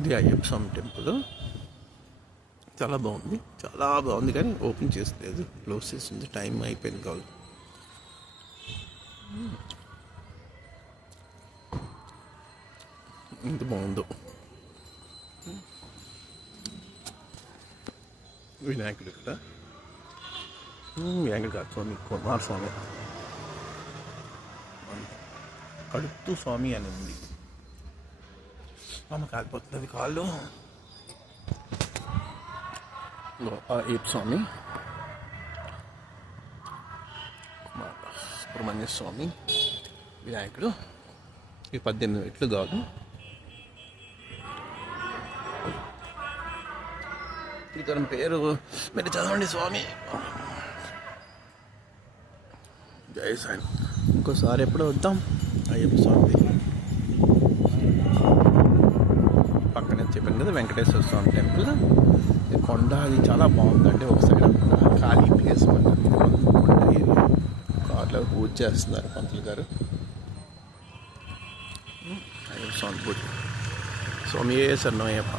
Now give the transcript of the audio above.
ఇది అయ్యప్ప స్వామి టెంపుల్. చాలా బాగుంది కానీ ఓపెన్ చేసలేదు, క్లోజ్ చేసింది, టైం అయిపోయింది కాదు. ఎంత బాగుందో. వినాయకుడు ఇక్కడ, వినాయకుడు కాదు స్వామి, కుమారస్వామి, కడుపుతూ స్వామి అని ఉంది. అమ్మ కాలిపోతుంది కాళ్ళు. అయ్యప్ప స్వామి, సుబ్రహ్మణ్య స్వామి, వినాయకుడు. ఈ 18 మెట్లు కాదు. ఇతని పేరు మీరు చదవండి స్వామి. జై సాయి. ఇంకోసారి ఎప్పుడో వద్దాం అయ్యప్ప స్వామి. పక్కనే చెప్పాను కదా వెంకటేశ్వర స్వామి టెంపుల్. కొండ అది చాలా బాగుందండి. ఒక సైడ్ ఖాళీ ప్లేస్ కొండ ఏరియా. కార్లో పూజ చేస్తున్నారు పంతులు గారు. అయ్యప్ప స్వామి పూజ. స్వామి ఏ శరణయ్యప్ప.